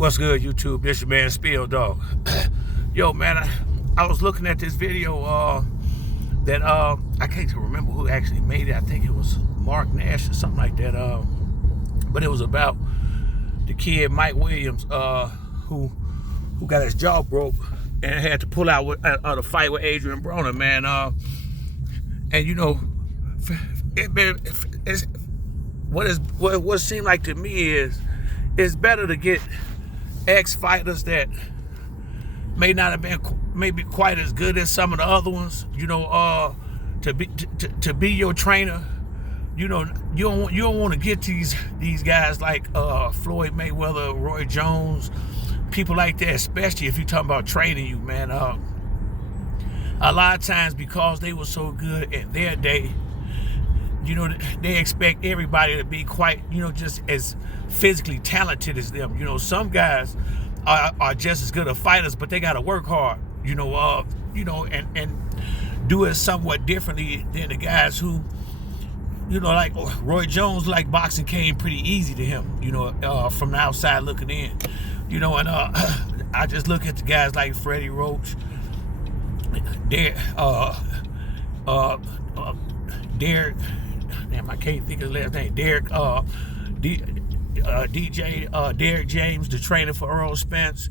What's good, YouTube? This your man Spill Dog. Yo, man, I was looking at this video that I can't remember who actually made it. I think it was Mark Nash or something like that. But it was about the kid Mike Williams who got his jaw broke and had to pull out of the fight with Adrian Broner, man. And you know, what seemed like to me is it's better to get ex-fighters that may not have been maybe quite as good as some of the other ones, you know, to be your trainer. You know, you don't want to get these guys like Floyd Mayweather, Roy Jones, people like that, especially if you're talking about training you, man. A lot of times, because they were so good at their day, you know, they expect everybody to be quite, you know, just as physically talented as them. You know, some guys are just as good as fighters, but they got to work hard, you know, and do it somewhat differently than the guys who, you know, like Roy Jones, like boxing came pretty easy to him, you know, from the outside looking in, you know, and I just look at the guys like Freddie Roach, Derek, damn, I can't think of his last name. Derek, Derek James, the trainer for Earl Spence.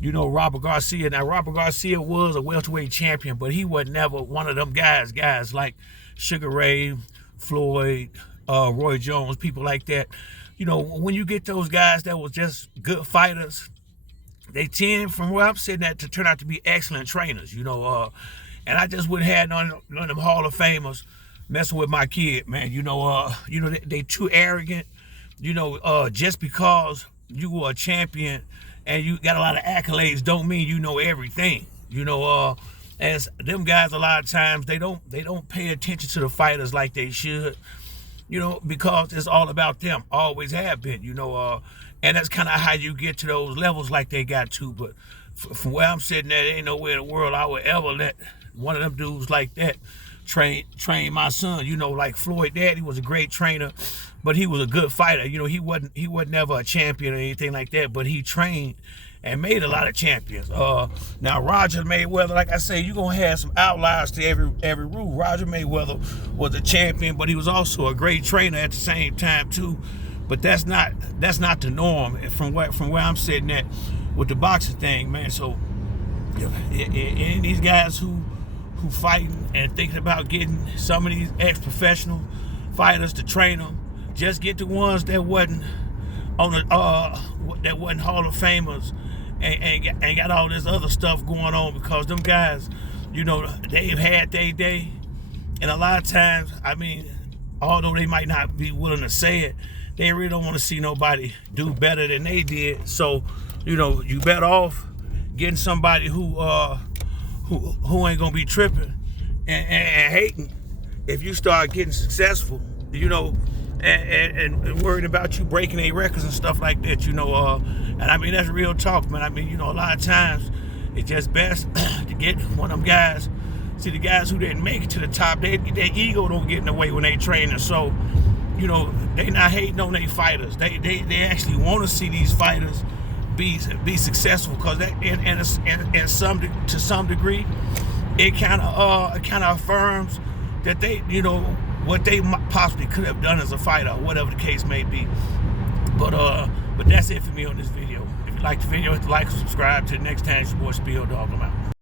You know, Robert Garcia. Now, Robert Garcia was a welterweight champion, but he was never one of them guys like Sugar Ray, Floyd, Roy Jones, people like that. You know, when you get those guys that were just good fighters, they tend, from where I'm sitting at, to turn out to be excellent trainers, you know. And I just wouldn't have none of them Hall of Famers messing with my kid, man. You know, they too arrogant. You know, just because you were a champion and you got a lot of accolades don't mean you know everything. You know, as them guys, a lot of times they don't pay attention to the fighters like they should. You know, because it's all about them. Always have been. You know, and that's kind of how you get to those levels like they got to. But from where I'm sitting at, ain't nowhere in the world I would ever let one of them dudes like that train my son. You know, like Floyd Daddy was a great trainer, but he was a good fighter. You know, he wasn't never a champion or anything like that, but he trained and made a lot of champions. Now Roger Mayweather, like I say, you're gonna have some outliers to every rule. Roger Mayweather was a champion, but he was also a great trainer at the same time too. But that's not the norm from where I'm sitting at with the boxing thing, man. So any of these guys who fighting and thinking about getting some of these ex-professional fighters to train them, just get the ones that wasn't on the that wasn't Hall of Famers and got all this other stuff going on, because them guys, you know, they've had their day, and a lot of times, I mean, although they might not be willing to say it, they really don't want to see nobody do better than they did. So, you know, you better off getting somebody who ain't gonna be tripping and hating if you start getting successful, you know, and worried about you breaking their records and stuff like that, you know. And I mean, that's real talk, man. I mean, you know, a lot of times it's just best to get one of them guys. See, the guys who didn't make it to the top, their ego don't get in the way when they training. So, you know, they not hating on their fighters. They actually want to see these fighters be successful, because that to some degree it kind of affirms that they, you know, what they possibly could have done as a fighter, or whatever the case may be. But that's it for me on this video. If you like the video, hit the like and subscribe. Till next time, it's your boy Spill Dog. I'm out.